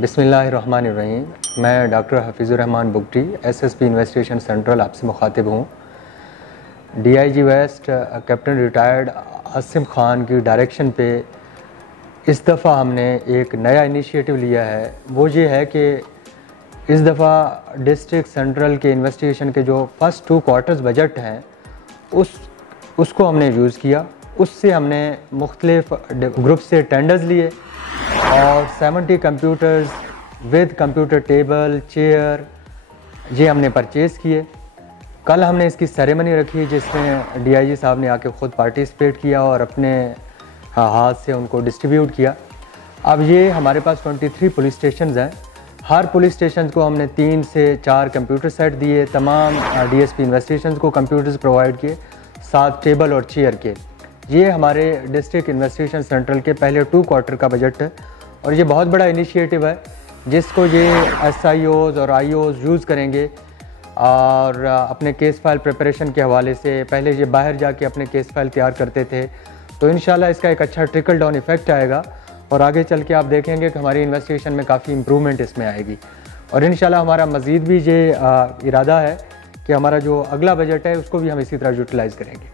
बिस्मिल्लाहिर्रहमानिर्रहीम। मैं doctor हफीज़ुर्रहमान Bugti SSP investigation central आपसे मुखातिब हूँ। DIG waste captain retired Asim Khan की डायरेक्शन पे इस दफ़ा हमने एक नया इनिशिएटिव लिया है। वो ये है कि इस दफ़ा डिस्ट्रिक्ट सेंट्रल के इन्वेस्टिगेशन के जो फर्स्ट 2 क्वार्टर्स बजट हैं उसको हमने यूज़ किया। उससे हमने मुख्तलिफ ग्रुप से टेंडर्स लिए और 70 computers with computer table chair ये हमने परचेज़ किए। कल हमने इसकी सेरेमनी रखी जिसमें डीआईजी साहब ने आके ख़ुद पार्टिसिपेट किया और अपने हाथ से उनको डिस्ट्रीब्यूट किया। अब ये हमारे पास 23 पुलिस स्टेशन हैं। हर पुलिस स्टेशन को हमने 3 से 4 कंप्यूटर सेट दिए। तमाम डीएसपी इन्वेस्टिगेशन को कंप्यूटर्स प्रोवाइड किए, 7 टेबल और चेयर के। ये हमारे डिस्ट्रिक्ट इन्वेस्टिगेशन सेंट्रल के पहले 2 क्वार्टर का बजट है और ये बहुत बड़ा इनिशिएटिव है जिसको ये एसआईओज़ और आईओज़ यूज़ करेंगे और अपने केस फाइल प्रिपरेशन के हवाले से पहले ये बाहर जाके अपने केस फाइल तैयार करते थे, तो इंशाल्लाह इसका एक अच्छा ट्रिकल डाउन इफ़ेक्ट आएगा और आगे चल के आप देखेंगे कि हमारी इन्वेस्टिगेशन में काफ़ी इम्प्रूवमेंट इसमें आएगी। और इंशाल्लाह हमारा मज़ीद भी ये इरादा है कि हमारा जो अगला बजट है उसको भी हम इसी तरह यूटिलाइज़ करेंगे।